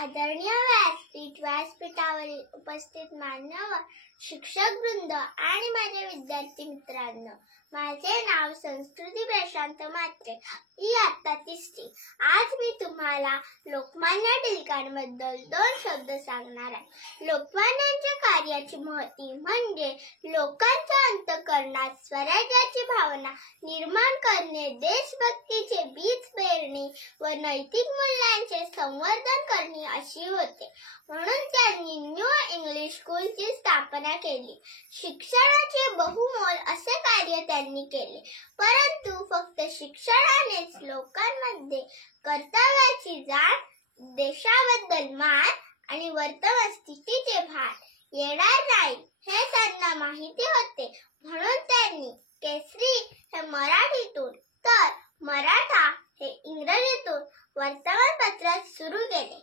आदरणीय व्यासपीठावरील उपस्थित मान्यवर शिक्षक वृंद आणि माझे विद्यार्थी मित्रांनो, माझे नाव संस्कृती प्रशांत म्हात्रे, इयत्ता 3री। आज मी तुम्हाला लोकमान्य टिळकांबद्दल 2 शब्द सांगणार आहे। लोकमान्यांच्या कार्याची महती म्हणजे लोकांच्या अंतःकरणात स्वराज्याची भावना निर्माण करणे, देशभक्तीचे बीज पेरणे व नैतिक मूल्यांचे संवर्धन करणे अशी होते। म्हणून त्यांनी न्यू इंग्लिश स्कूलची स्थापना केली। शिक्षणाचे बहुमोल असे कार्य त्यांनी केले, परंतु फक्त शिक्षणानेच लोकांमध्ये कर्तव्याची जाण, देशाबद्दल मान आणि वर्तमान स्थितीचे भान येणार नाही हे त्यांना माहिती होते। म्हणून त्यांनी केसरी हे मराठीतून तर मराठा हे इंग्रजीतून वर्तमानपत्रात सुरू केले।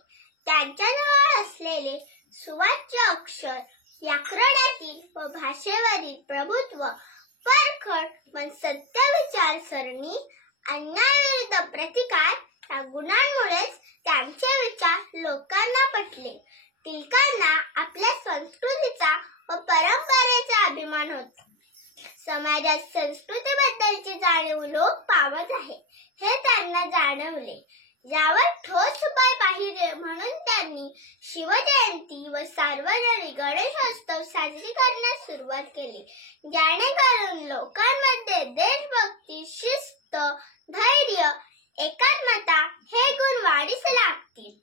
त्यांच्याजवळ असलेले सुवाच्य अक्षर, व्याकरणातील व भाषेवरील प्रभुत्व, परखड पण सत्य विचारसरणी, अन्यायाविरुद्ध प्रतिकार या गुणांमुळेच त्यांचे विचार लोकांना पटले। टिळकांना आपल्या संस्कृतीचा व परंपरेचा अभिमान होता। समाजात संस्कृतीबद्दलची जाणीव लोप पावत आहे हे त्यांना जाणवले। यावर ठोस उपाय पाहिजे म्हणून त्यांनी शिवजयंती व सार्वजनिक गणेशोत्सव साजरी करण्यास सुरुवात केली, जेणेकरून लोकांमध्ये देशभक्ती, शिस्त, धैर्य, एकात्मता हे गुण वाढीस लागतील।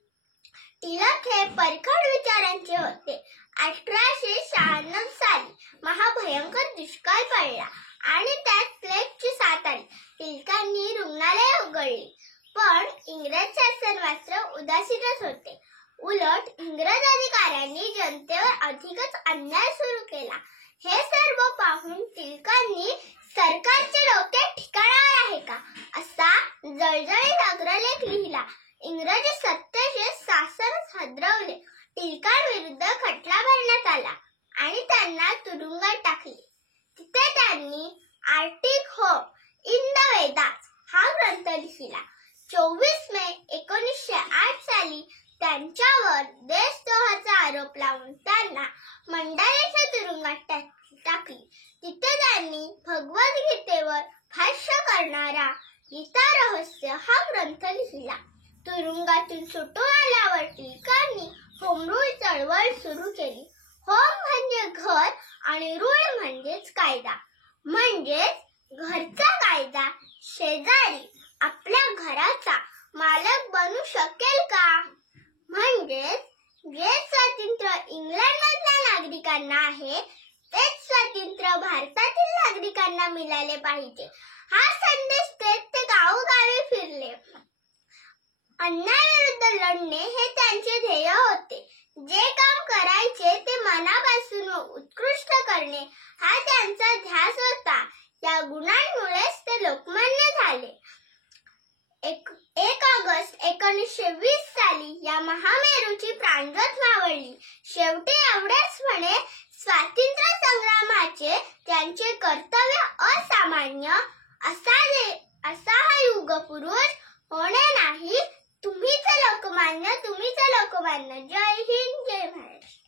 टिळक हे परखड विचारांचे होते। 1896 साली महाभयंकर दुष्काळ पडला आणि त्यात प्लेगची साथ आली। टिळकांनी रुग्णालये उघडली, पण इंग्रज शासन मात्र उदासीनच होते। उलट इंग्रज अधिकाऱ्यांनी जनतेवर अधिकच अन्याय सुरू केला। हे सर्व पाहून टिळकांनी सरकारचे डोके ठिकाणावर आहे का असा जळजळीत अग्रलेख लिहिला। इंग्रजी सत्तेचे शासनच हादरवले। टिळकांविरुद्ध खटला भरण्यात आला आणि त्यांना तुरुंगात टाकले। तिथे त्यांनी आर्टिकल इन द वेदास हा ग्रंथ लिहिला। 24 मे 1908 साली त्यांच्यावर देशद्रोहाचा आरोप लावून त्यांना मंडालेच्या तुरुंगात टाकले। तिथे त्यांनी भगवद्गीतेवर भाष्य करणारा गीता रहस्य हा ग्रंथ लिहिला। तुरुंगातून सुटून आल्यावर टिळकांनी होम रूल चळवळ सुरू केली। होम म्हणजे घर आणि रूल म्हणजेच कायदा, म्हणजेच घरचा कायदा शेजारी आपल्या घराचा मालक बनू शकेल का? म्हणजेच जे स्वातंत्र्य इंग्लंडमधल्या नागरिकांना आहे तेच स्वातंत्र्य भारतातील नागरिकांना मिळाले पाहिजे हा संदेश देत ते गावोगावी फिरले। अन्यायाविरुद्ध लढणे हे त्यांचे ध्येय होते। जे काम करायचे ते मनापासून उत्कृष्ट करणे हा त्यांचा ध्यास होता। या गुणांमुळेच ते लोकमान्य झाले। 1 ऑगस्ट 1920 साली या महामेरूची प्राणज्योत मावळली। शेवटी एवढेच म्हणे, स्वातंत्र्य संग्रामाचे त्यांचे कर्तव्य असामान्य, असा हा युगपुरुष होणे नाही। तुम्हीच लोकमान्य, तुम्हीच लोकमान्य। जय हिंद, जय महाराष्ट्र।